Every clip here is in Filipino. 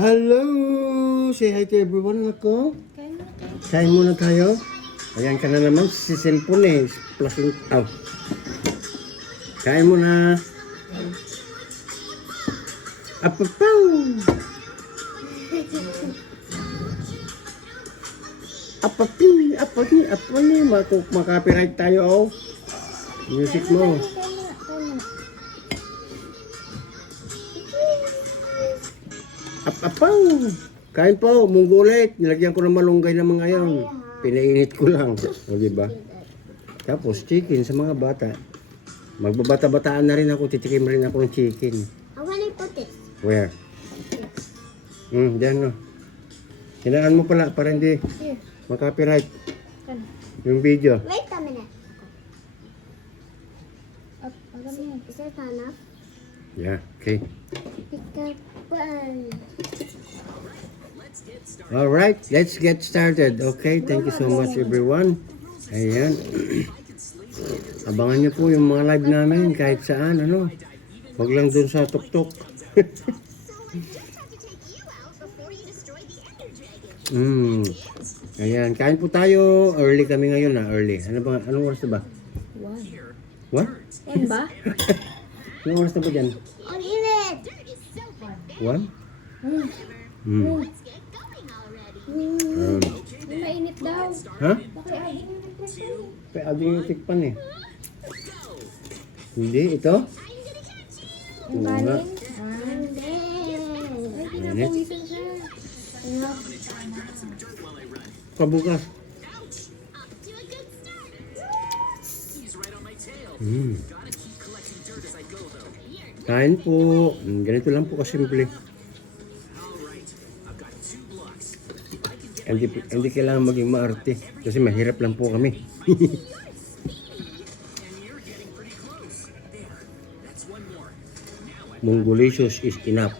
Hello! Say hi to everyone, ako. Kain mo na kayo. Kain muna tayo. Ayan ka na naman, si cellphone eh. Plasing, Kain muna. Apapaw! Apani. Makapiright tayo, oh. Music mo. Kain mo na. Apapaw! Kain po, munggo ulit. Nilagyan ko ng malunggay na mga yon. Pinainit ko lang. O, diba? Tapos, chicken sa mga bata. Magbabata-bataan na rin ako. Titikim rin ako ng chicken. I wanna put this. Where? Diyan, no. Hinaan mo pala para hindi Here. makapiright Kan. yung video. Wait a minute. Up, alam mo yan. Is that enough? Yeah, okay. Pick up one. Alright, let's get started. Okay, thank you so much everyone. Ayan. Abangan nyo po yung mga live namin kahit saan, ano. Huwag lang dun sa tuktok. Ayan, kain po tayo. Early kami ngayon na, early. Ano ba, anong oras na ba? One. What? Yan ba? Anong oras na ba dyan? On init. 1? Mainit daw. Ha? Bakit aging yung pressure? Kaya aging yung tikpan eh. Hindi, ito? Ang Oo nga. kanin? Hindi. Ay, pinapawisan siya. Ayan. Pabukas. Kain po. Ganito lang po kasimple. Hindi kailangan maging maarte. Kasi mahirap lang po kami. Mongolicious is enough.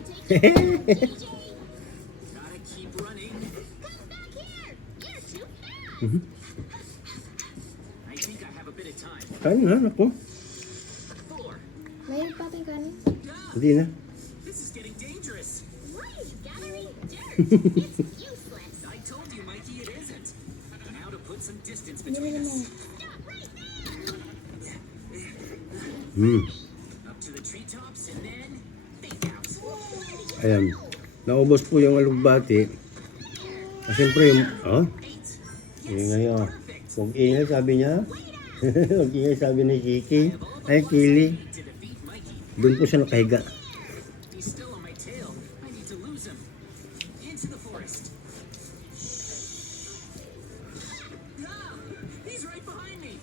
Kain na, naku. Mayroon pa tayong kanin? Hindi na. Hindi na naman. Ayan. Naubos po yung alugbati. Siyempre yung... Ingay ah. Huwag ingay sabi niya. Huwag ingay sabi ni Kiki. Ay, Kili. Doon po siya nakahiga.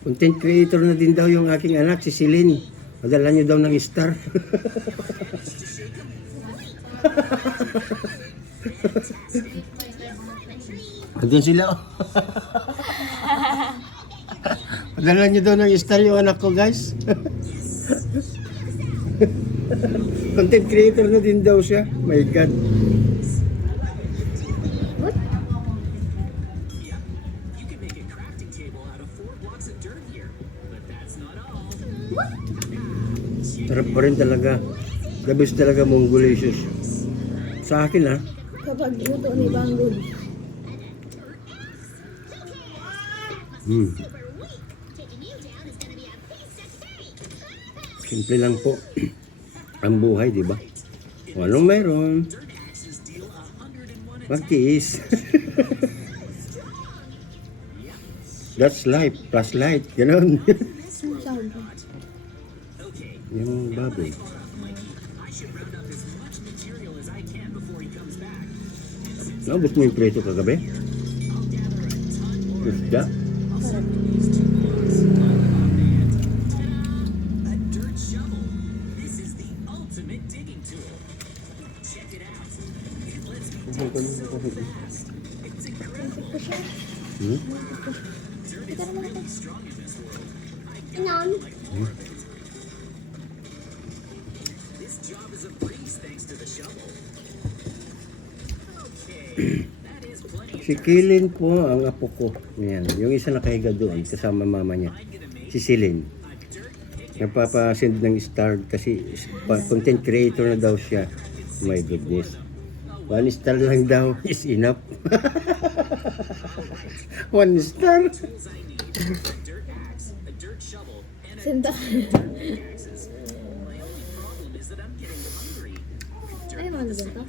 Content creator na din daw yung aking anak, si Celine. Padala niyo daw ng star. Andun sila. Padala niyo daw ng star yung anak ko, guys. Content creator na din daw siya. My God. Sarap pa rin talaga. The best talaga Mongolicious. Sa akin Kapag luto ni Banggol. Simple lang po. Ang buhay, di ba? O anong meron? Magtiis. That's life. Plus light. Ganon. Sound. Yung baboy. Naubos mo yung preso kagabi? Isda? Ika naman ito. Inom. Si Kilin po ang apo ko. Yan. Yung isa nakahiga doon kasama mama niya. Si Celine. Nagpapasend ng star kasi content creator na daw siya. My goodness. 1 star lang daw is enough. 1 star. Sinta. Ay, mga ganito.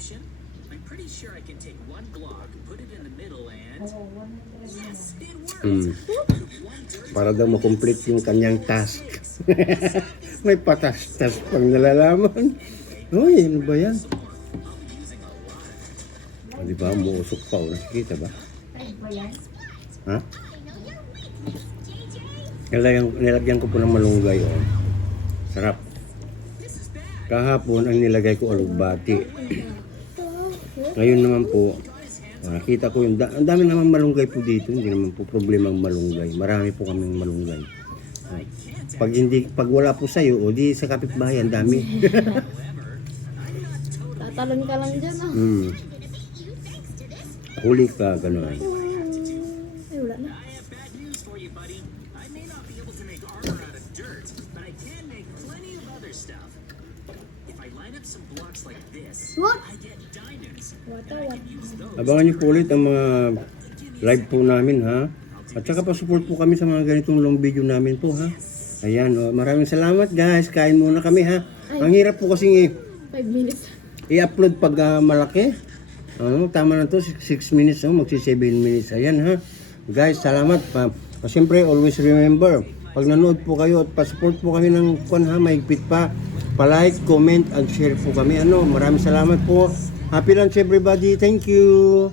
I'm pretty sure I can take one block, put it in the middle, and yes, it worked. Para daw makomplete yung kanyang task. May patas-tas pang nalalaman. Uy, ano ba yan? O, diba? Umuusok pa. O, nakikita ba? Ha? Nilagyan ko po ng malunggay. O. Sarap. Kahapon ang nilagay ko alugbati. Ngayon naman po, nakita ko yung ang dami naman malunggay po dito, hindi naman po problema ang malunggay. Marami po kaming malunggay. Pag wala po sa'yo, o di sa kapitbahay, ang dami. Tatalon ka lang dyan, ah. Huli ka, gano'n. Ay, wala na. I have bad news for you, buddy. I may not be able to make armor out of dirt, but I can make plenty of other stuff. If I line up some blocks like this, What? I get diamonds. What? Use those. Abangan niyo po ulit ang mga live po namin, ha? At saka pa-support po kami sa mga ganitong long video namin po, ha? Ayan, maraming salamat guys. Kain muna kami, ha? Ang hirap po kasing 5 minutes. i-upload pag malaki. Tama na to, 6 minutes, magsi 7 minutes. Ayan, ha? Guys, salamat pa. Siyempre, always remember, pag nanood po kayo at pa-support po kami ng mahigpit pa, pa-like, comment, and share po kami. Maraming salamat po. Happy lunch everybody. Thank you.